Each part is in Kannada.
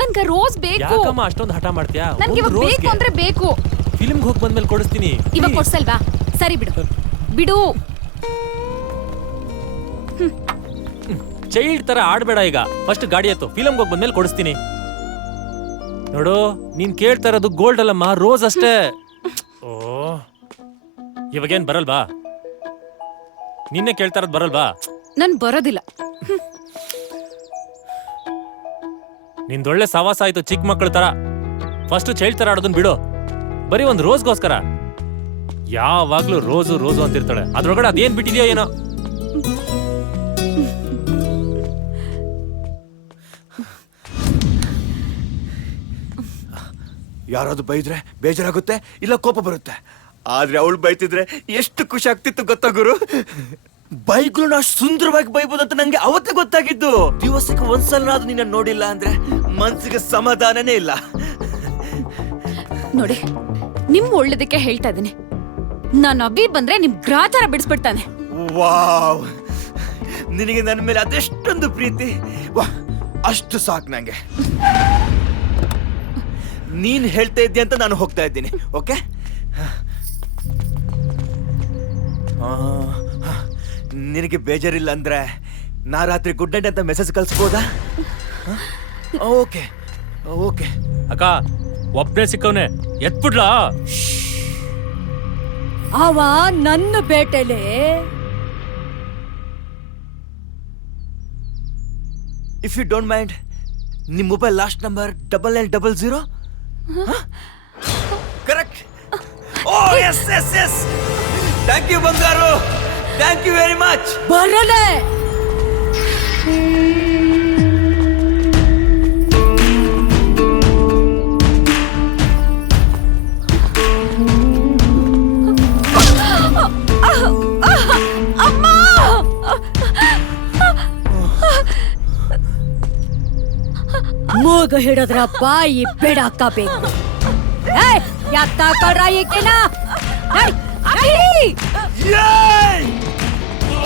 ನನ್ಗೆ ರೋಸ್ ಬೇಕು. ಯಾಕಮ್ಮ ಅಷ್ಟೊಂದು ಹಠ ಮಾಡ್ತೀಯಾ? ನನ್ಗೆ ಇವಾಗ ಬೇಕು ಅಂದ್ರೆ ಬೇಕು. ಫಿಲ್ಮ್ಗೆ ಹೋಗಿ ಬಂದ್ಮೇಲೆ ಕೊಡಿಸ್ತೀನಿ. ಇವಾಗ ಕೊಡ್ಸಲ್ವಾ? ಸರಿ ಬಿಡು ಬಿಡು. ಚೈಲ್ಡ್ ತರ ಆಡ್ಬೇಡ ಈಗ. ಫಸ್ಟ್ ಗಾಡಿ ಎತ್ತು, ಫಿಲ್ಮ್ಗೆ ಹೋಗಿ ಬಂದ್ಮೇಲೆ ಕೊಡಿಸ್ತೀನಿ. ನೋಡು, ನೀನ್ ಕೇಳ್ತಾ ಇರೋದು ಗೋಲ್ಡ್ ಅಲ್ಲಮ್ಮ, ರೋಸ್ ಅಷ್ಟೇ. ಓ, ಇವಾಗೇನ್ ಬರಲ್ವಾ? ನಿನ್ನೆ ಕೇಳ್ತಾ ಇರೋದು ಬರಲ್ವಾ? ನನ್ ಬರೋದಿಲ್ಲ. ನಿಂದೊಳ್ಳೆ ಸವಾಸ ಆಯ್ತು ಚಿಕ್ಕ ಮಕ್ಕಳ ತರ. ಫಸ್ಟ್ ಚೈಲ್ಡ್ ತರ ಆಡೋದನ್ ಬಿಡು. ಬರೀ ಒಂದು ರೋಸ್ಗೋಸ್ಕರ ಯಾವಾಗ್ಲೂ ರೋಸು ರೋಸು ಅಂತಿರ್ತಾಳೆ. ಅದ್ರೊಳಗಡೆ ಅದೇನ್ ಬಿಟ್ಟಿದ್ಯೋ ಏನೋ. ಯಾರಾದ್ರೂ ಬೈದ್ರೆ ಬೇಜಾರಾಗುತ್ತೆ, ಇಲ್ಲ ಕೋಪ ಬರುತ್ತೆ. ಆದ್ರೆ ಅವಳು ಬೈತಿದ್ರೆ ಎಷ್ಟು ಖುಷಿ ಆಗ್ತಿತ್ತು ಗೊತ್ತಾ ಗುರು? ಬೈಕ್ಗಳನ್ನ ಅಷ್ಟು ಸುಂದರವಾಗಿ ಬೈಬೋದು ಅಂತ ನಂಗೆ ಅವತ್ತೇ ಗೊತ್ತಾಗಿದ್ದು. ದಿವಸಕ್ಕೆ ಒಂದ್ಸಲನಾದ್ರೂ ನಿನ್ನ ನೋಡಿಲ್ಲ ಅಂದ್ರೆ ಮನ್ಸಿಗೆ ಸಮಾಧಾನನೇ ಇಲ್ಲ. ನೋಡಿ, ನಿಮ್ ಒಳ್ಳೇದಕ್ಕೆ ಹೇಳ್ತಾ ಇದೀನಿ. ನಾನು ಅಭಿ ಬಂದ್ರೆ ನಿಮ್ ಗ್ರಾಚಾರ ಬಿಡಿಸ್ಬಿಡ್ತಾನೆ. ವಾವ್, ನಿನಗೆ ನನ್ನ ಮೇಲೆ ಅದೆಷ್ಟೊಂದು ಪ್ರೀತಿ. ವಾ, ಅಷ್ಟು ಸಾಕು ನಂಗೆ. ನೀನ್ ಹೇಳ್ತಾ ಇದ್ದೆ ಅಂತ ನಾನು ಹೋಗ್ತಾ ಇದ್ದೀನಿ. ಓಕೆ, ನಿನಗೆ ಬೇಜಾರಿಲ್ಲ ಅಂದ್ರೆ ನಾ ರಾತ್ರಿ ಗುಡ್ ನೈಟ್ ಅಂತ ಮೆಸೇಜ್ ಕಳ್ಸ್ಬೋದಾ? Okay okay. ಅಕ್ಕ, ಒಬ್ಬನೇ ಸಿಕ್ಕವನೆ, ಎತ್ಬಿಡ್ಲಾ? ಅವ ನನ್ನ ಬೇಟೆಲೆ. ಇಫ್ ಯು ಡೋಂಟ್ ಮೈಂಡ್, ನಿಮ್ mobile last number 9900. Correct. Oh yes yes yes. Thank you ಬಂಗಾರು, ಥ್ಯಾಂಕ್ ಯು ವೆರಿ ಮಚ್. ಬರಲೆ ಮೂಗ ಹಿಡಿದ್ರ ಬಾಯಿ ಬಿಡಾಕಬೇಕು. ಯಾಕ ಕಡ್ರ ಈಕಿನ?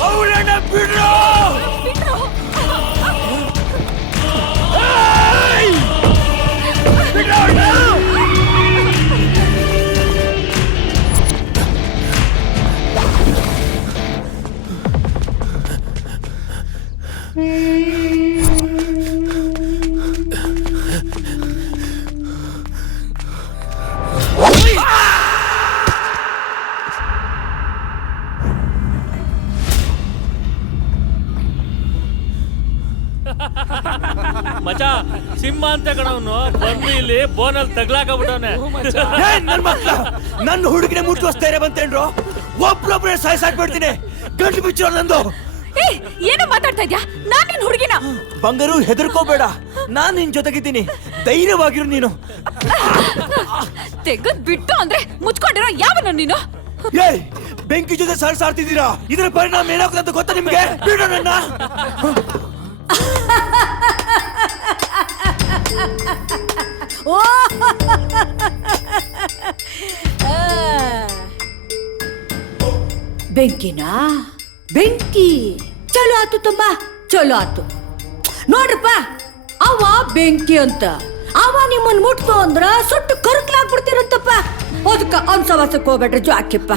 ಅವಳನ್ನ ಬಿಡ್ರು. ಮಚಾ, ಸಿಂಹ ಅಂತ ಕಣವನು ಬಂದು ಇಲ್ಲಿ ಬೋನಲ್ಲಿ ತಗ್ಲಾಕಬಿಟ್ಟವನೆ. ನನ್ನ ಹುಡುಗಿನ ಮುಟ್ಟುವಸ್ತಾ ಇರ ಬಂತೇನ್ರು? ಒಬ್ರೊಬ್ರೆ ಸಾಯ್ಸಾಕ್ಬಿಡ್ತೀನಿ. ಗಂಟು ಬಿಚ್ಚೋ ನಂದು. ಏನೋ ಮಾತಾಡ್ತಾ ಇದ್ಯಾ? ನಾನ್ ನಿನ್ ಹುಡುಗಿನ. ಬಂಗಾರು, ಹೆದರ್ಕೋಬೇಡ, ನಾನ್ ನಿನ್ ಜೊತೆಗಿದ್ದೀನಿ. ಧೈರ್ಯವಾಗಿರು ನೀನು. ತೆಗದ್ ಬಿಟ್ಟು ಅಂದ್ರೆ ಮುಚ್ಕೊಂಡಿರೋ ಯಾವನು ನೀನು? ಏಯ್, ಬೆಂಕಿ ಜೊತೆ ಸಾಡ್ತಿದ್ದೀರಾ? ಇದರ ಪರಿಣಾಮ ಏನಾಗುತ್ತೆ ಅಂತ ಗೊತ್ತಾ ನಿಮ್ಗೆ? ಬಿಡು ನನ್ನ. ಓ ಬೆಂಕಿನಾ? ಬೆಂಕಿ ಚಲೋ ಆತು ತಮ್ಮ, ಚಲೋ ಆತು. ನೋಡ್ರಪ್ಪ, ಅವ ಬೆಂಕಿ ಅಂತ. ಅವ ನಿಮ್ಮನ್ ಮುಟ್ತು ಅಂದ್ರ ಸುಟ್ಟು ಕರ್ಕಲಾಗ್ಬಿಡ್ತಿರತ್ತಪ್ಪ. ಅದಕ್ಕ ಅವ್ನ ಸವಾಸಕ್ಕೆ ಹೋಗ್ಬೇಡ್ರಿ, ಜಾಕಿಪ್ಪ.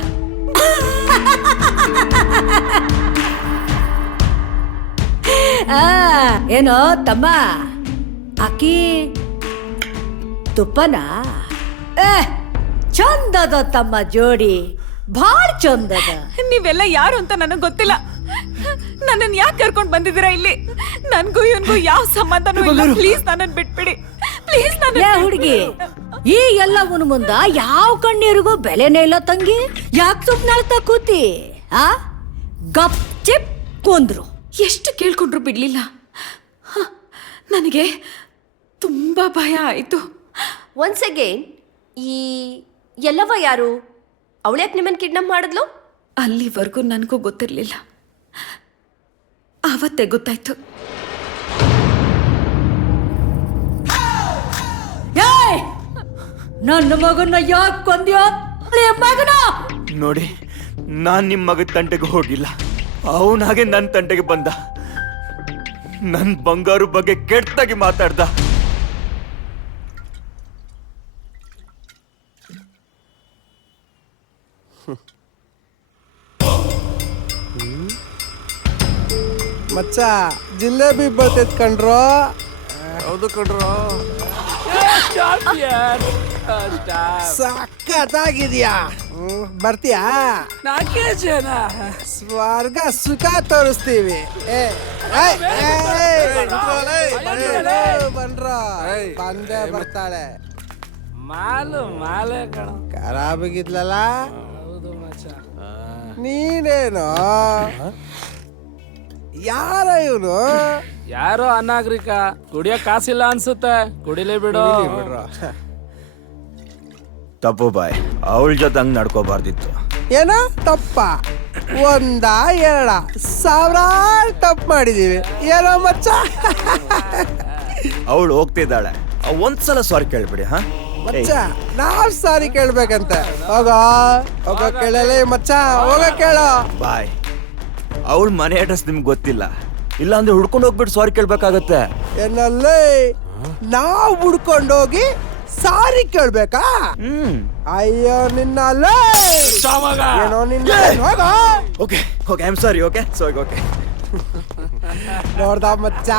ಏನೋ ತಮ್ಮ, ಆಕಿ ತುಪ್ಪನ ಚಂದದ ತಮ್ಮ, ಜೋಡಿ ಭಾಳ ಚಂದದ. ನೀವೆಲ್ಲ ಯಾರು ಅಂತ ನನಗ್ ಗೊತ್ತಿಲ್ಲ. ನನ್ನನ್ ಯಾಕೆ ಕರ್ಕೊಂಡ್ ಬಂದಿದ್ದೀರಾ ಇಲ್ಲಿ? ನನ್ಗೂ ಇವನ್ಗೂ ಯಾವ ಸಂಬಂಧನೂ ಇಲ್ಲ. ಪ್ಲೀಸ್ ನನ್ನನ್ ಬಿಟ್ಬಿಡಿ. ಪ್ಲೀಸ್ ಏ ಹುಡುಗಿ, ಈ ಎಲ್ಲವನ ಮುಂದ ಯಾವ ಕಣ್ಣೀರಿಗೂ ಬೆಲೆನೇ ಇಲ್ಲ ತಂಗಿ. ಯಾಕೆ ಸುಮ್ಮನೆ ಅಳ್ತಾ ಕೂತಿ? ಗಪ್ ಚಿಪ್ ಕೊಂದ್ರು. ಎಷ್ಟು ಕೇಳ್ಕೊಂಡ್ರು ಬಿಡ್ಲಿಲ್ಲ. ನನಗೆ ತುಂಬಾ ಭಯ ಆಯ್ತು. ಒನ್ಸ್ ಅಗೇನ್, ಈ ಎಲ್ಲವ ಯಾರು? ಅವಳ್ಯಾಕೆ ನಿಮ್ಮನ್ನು ಕಿಡ್ನಾಪ್ ಮಾಡಿದ್ಲು? ಅಲ್ಲಿವರೆಗೂ ನನಗೂ ಗೊತ್ತಿರಲಿಲ್ಲ. ಆವತ್ತೇ ಗೊತ್ತಾಯ್ತು. ನನ್ನ ಮಗನ ಯಾಕೆ ಕೊಂದ್ಯೋ ಮಗನ? ನೋಡಿ, ನಾನ್ ನಿಮ್ ಮಗ ತಂಟೆಗೆ ಹೋಗಿಲ್ಲ. ಅವನ ಹಾಗೆ ನನ್ನ ತಂಟೆಗೆ ಬಂದ. ನನ್ ಬಂಗಾರು ಬಗ್ಗೆ ಕೆಟ್ಟದಾಗಿ ಮಾತಾಡ್ದ. ಮಚ್ಚ ಜಿಲೇಬಿ ಬರ್ತೈತ್ ಕಣ್ರೋ. ಹೌದು ಕಣ್ರೋ. ಸಕ್ಕತ್ತಾಗಿದ್ಯಾ. ಬರ್ತೀಯಾ? ಸ್ವರ್ಗ ಸುಖ ತೋರಿಸ್ತೀವಿ. ಬನ್ರೋ ಬಂದೇ ಬರ್ತಾಳೆ. ಮಾಲೆ ಕಣ. ಖರಾಬಾಗಿದ್ಲಲ್ಲ. ನೀನೇನು ಯಾರ ಇವನು? ಯಾರೋ ಅನಾಗರಿಕ, ಕುಡಿಯಕ್ ಕಾಸಿಲ್ಲ ಅನ್ಸುತ್ತೆ, ಕುಡಿಲೇ ಬಿಡು. ತಪ್ಪು ಬಾಯ್, ಅವಳ ಜೊತೆ ಹಂಗ್ ನಡ್ಕೋಬಾರ್ದಿತ್ತು. ಏನ ತಪ್ಪ? ಒಂದ ಎರಡ ಸಾವಿರಾರು ತಪ್ಪು ಮಾಡಿದೀವಿ ಏನೋ ಮಚ್ಚ. ಅವಳು ಹೋಗ್ತಿದ್ದಾಳೆ, ಒಂದ್ಸಲ ಸಾರಿ ಕೇಳ್ಬಿಡಿ. ಹಾ ಮಚ್ಚ ನಾವ್ ಸಾರಿ ಕೇಳ್ಬೇಕಂತ. ಹೋಗ ಕೇಳಲೇ ಮಚ್ಚ, ಹೋಗ ಕೇಳೋ. ಬಾಯ್, ಅವಳ ಮನೆ ಅಡ್ರೆಸ್ ನಿಮ್ಗೆ ಗೊತ್ತಿಲ್ಲ, ಇಲ್ಲ ಅಂದ್ರೆ ಹುಡ್ಕೊಂಡು ಹೋಗ್ಬಿಟ್ಟು ಸಾರಿ ಕೇಳ್ಬೇಕಾಗತ್ತೆ. ಏನಲ್ಲೇ ನಾವ್ ಹುಡ್ಕೊಂಡೋಗಿ ಸಾರಿ ಕೇಳ್ಬೇಕಾ? ಅಯ್ಯೋ ನಿನ್ನಲ್ಲೇ ಏನೋ ನಿನ್ನ. ಹೋಗ. Okay okay, I am sorry. Okay so okay. ನೋಡ್ದ ಮಚ್ಚ.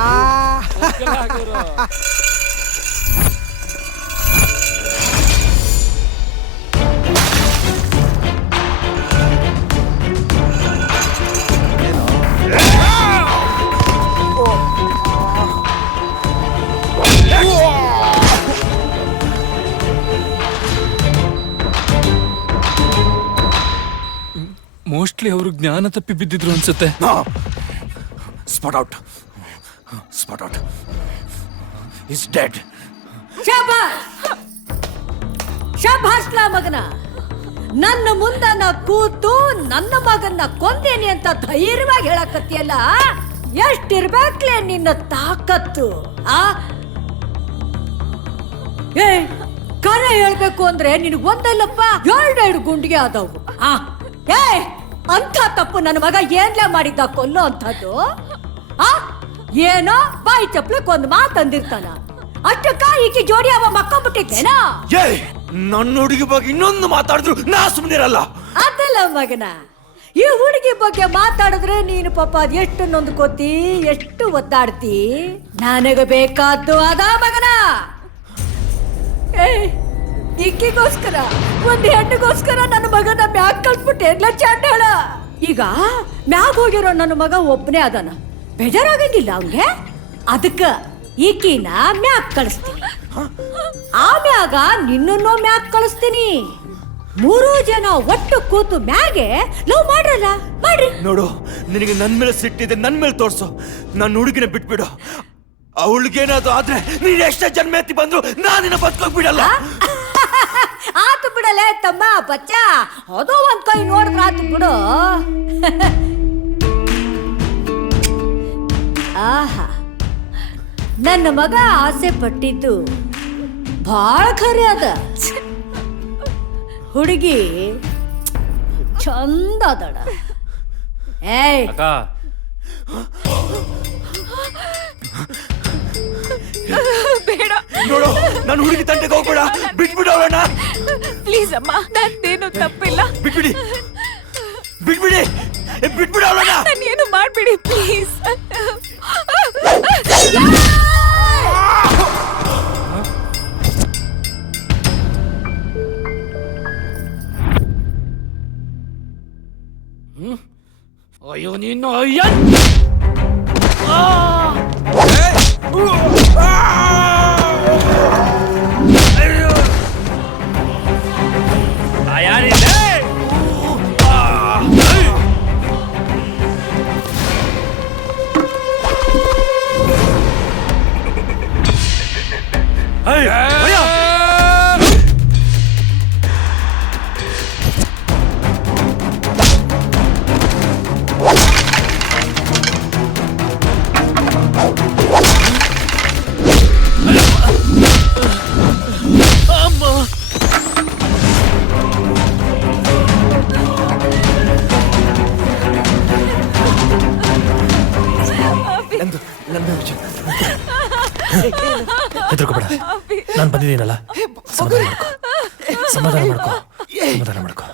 ಮೋಸ್ಟ್ಲಿ ಅವರು ಜ್ಞಾನ ತಪ್ಪಿ ಬಿದ್ದಿದ್ರು ಅನ್ಸುತ್ತೆ. Spot out, spot out. Is dead. ಶಾಬಾಷ್ಲಾ ಮಗನ, ನನ್ನ ಮುಂದನ ಕೂತು ನನ್ನ ಮಗನ್ನ ಕೊಂದೇನಿ ಅಂತ ಧೈರ್ಯವಾಗಿ ಹೇಳಕತ್ತಿಯಲ್ಲ, ಎಷ್ಟಿರ್ಬೇಕ್ಲೆ ನಿನ್ನ ತಾಕತ್ತು? ಏ ಕರೆ ಹೇಳ್ಬೇಕು ಅಂದ್ರೆ ನಿನಗ್ ಒಂದಲ್ಲಪ್ಪ ಎರಡೆರಡು ಗುಂಡಿಗೆ ಆದವು. ಏ ಅಂತ ತಪ್ಪು ನನ್ನ ಮಗ ಏನ್ಲೇ ಮಾಡಿದ್ದ ಕೊಲ್ಲೋ ಅಂತದ್ದು? ಏನೋ ಬಾಯಿ ಚಪ್ಲಕ್ ಒಂದ್ ಮಾತಂದಿರ್ತಾನ, ಅಷ್ಟಕ್ಕ ಈಕಿ ಜೋಡಿ ಅವ ಮಕ್ಕೊಂಡ್ಬಿಟ್ಟಿದ್ದೇನಾ? ನನ್ನ ಹುಡುಗಿ ಬಗ್ಗೆ ಇನ್ನೊಂದು ಮಾತಾಡಿದ್ರು ನಾ ಸುಮ್ಮನಿರಲ್ಲ. ಅದಲ್ಲ ಮಗನ, ಈ ಹುಡುಗಿ ಬಗ್ಗೆ ಮಾತಾಡಿದ್ರೆ ನೀನು ಪಾಪ ಅದ್ ಎಷ್ಟು ನೊಂದ್ಕೋತಿ, ಎಷ್ಟು ಒದ್ದಾಡ್ತಿ. ನನಗ ಬೇಕಾದ್ದು ಅದ ಮಗನ. ಈಕಿಗೋಸ್ಕರ, ಒಂದ್ ಹೆಣ್ಣಿಗೋಸ್ಕರ ನನ್ನ ಮಗನ ಮ್ಯಾಗ್ ಕಳ್ಸ್ಬಿಟ್ಟೆ ಎಲ್ಲ ಚಾಂಡಾಳ. ಈಗ ಮ್ಯಾಗ್ ಹೋಗಿರೋ ನನ್ನ ಮಗ ಒಬ್ಬನೇ ಅದಾನ, ಬೇಜಾರಾಗಂಗಿಲ್ಲ ಅವನ್ಗೆ. ಅದಕ್ಕ ಈಕಿನ ಮ್ಯಾಗ್ ಕಳಿಸ್ತೀನಿ, ಆಮ್ಯಾಗ ನಿನ್ನನ್ನೋ ಮ್ಯಾಗ್ ಕಳಿಸ್ತೀನಿ. 3 ಜನ ಒಟ್ಟು ಕೂತು ಮ್ಯಾಗೆ ಲವ್ ಮಾಡ್ರಲ್ಲ, ಮಾಡ್ರಿ. ನೋಡು, ನಿನಗೆ ನನ್ ಮೇಲೆ ಸಿಟ್ಟಿದೆ, ನನ್ ಮೇಲೆ ತೋರ್ಸು. ನನ್ನ ಹುಡುಗಿನ ಬಿಟ್ಬಿಡು. ಅವಳಿಗೇನಾದ್ರು ಆದ್ರೆ ನೀನ್ ಎಷ್ಟೇ ಜನ್ಮ ಎತ್ತಿ ಬಂದ್ರು ನಾನಿನ್ನ ಬದುಕೋಕ್ ಬಿಡಲ್ಲ. ಆತು ಬಿಡಲೇ ತಮ್ಮ ಬಚ್ಚ, ಅದು ಒಂದ್ ಕೈ ನೋಡಿದ್ರ ಆತು ಬಿಡು. ಆಹಾ, ನನ್ನ ಮಗ ಆಸೆ ಪಟ್ಟಿದ್ದು ಭಾಳ ಖರೆ ಅದ. ಹುಡುಗಿ ಚಂದ ಅದಡ. ಏಯ್ ಅಕ್ಕ, ಬೇಡ. ನೋಡು, ನನ್ನ ಹುಡುಗಿ ತಂಟೆಗೆ ಹೋಗ್ಬೇಡ, ಬಿಟ್ಬಿಡು ಅವಳನ್ನ. ಪ್ಲೀಸ್ ಅಮ್ಮ, ನಂದೇನು ತಪ್ಪಿಲ್ಲ. ಬಿಟ್ಬಿಡಿ, ಬಿಟ್ಬಿಡಿ, ಬಿಟ್ಬಿಡು ಅವಳನ್ನ. ನಾನೇನು ಮಾಡ್ಬಿಡಿ ಪ್ಲೀಸ್. ಅಯ್ಯೋ ನೀನು ಅಯ್ಯ. ಹೆದರ್ಕೋಬೇಡ, ನಾನು ಬಂದಿದ್ದೀನಲ್ಲ. ಸಮಾಧಾನ ಮಾಡ್ಕೋ, ಸಮಾಧಾನ ಮಾಡ್ಕೋ.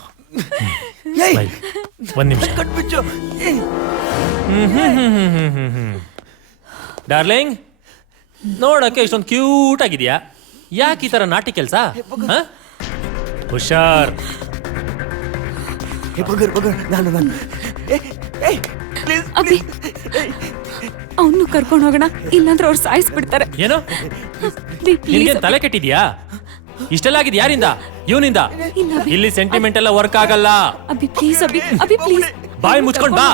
ಒಂದ್ ನಿಮಿಷ. ಕಟ್ಬಿಚ್ಚು. ಡಾರ್ಲಿಂಗ್, ನೋಡಕ್ಕೆ ಇಷ್ಟೊಂದು ಕ್ಯೂಟ್ ಆಗಿದ್ಯಾ. ಯಾಕೆ ಈ ತರ ನಾಟಿ ಕೆಲ್ಸ? ಹುಷಾರ್. ನಾನು ಪ್ಲೀಸ್ ಅಭಿ ಅವನು ಕರ್ಕೊಂಡು ಹೋಗೋಣ, ಇಲ್ಲಾಂದ್ರೆ ಅವ್ರು ಸಾಯಿಸ್ಬಿಡ್ತಾರೆ. ಏನು ನಿನ್ಗೆ ತಲೆ ಕೆಟ್ಟಿದ್ಯಾ? ಇಷ್ಟೆಲ್ಲ ಆಗಿದ್ ಯಾರಿಂದ? ಇವನಿಂದ. ಇಲ್ಲಿ ಸೆಂಟಿಮೆಂಟ್ ಎಲ್ಲ ವರ್ಕ್ ಆಗಲ್ಲ. ಅಭಿ ಪ್ಲೀಸ್, ಅಭಿ ಅಭಿ ಪ್ಲೀಸ್, ಬಾಯಿ ಮುಚ್ಕೊಂಡ್ ಬಾ.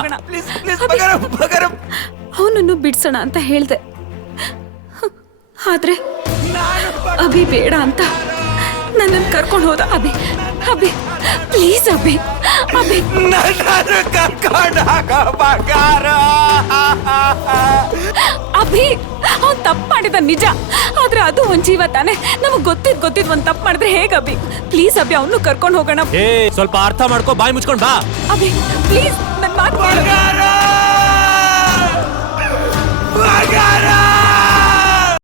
ಅವನನ್ನು ಬಿಡ್ಸೋಣ ಅಂತ ಹೇಳ್ದೆ, ಆದ್ರೆ ಅಭಿ ಬೇಡ ಅಂತ ನನ್ನನ್ನು ಕರ್ಕೊಂಡು ಹೋದ. ಅಭಿ ಅಭಿ ಪ್ಲೀಸ್, ಅಭಿ ಅಭಿ ಅಭಿ ಅವ್ನ್ ತಪ್ಪು ಮಾಡಿದ ನಿಜ, ಆದ್ರೆ ಅದು ಒಂದ್ ಜೀವ ತಾನೆ. ನಮಗ್ ಗೊತ್ತಿದ್ ಒಂದ್ ತಪ್ಪು ಮಾಡಿದ್ರೆ ಹೇಗ ಅಭಿ? ಪ್ಲೀಸ್ ಅಭಿ ಅವನು ಕರ್ಕೊಂಡು ಹೋಗೋಣ. ಸ್ವಲ್ಪ ಅರ್ಥ ಮಾಡ್ಕೋ, ಬಾಯಿ ಮುಚ್ಕೊಂಡ್ ಬಾ. ಅಭಿ ಪ್ಲೀಸ್ ನನ್ ಮಾತು ಕೇಳು.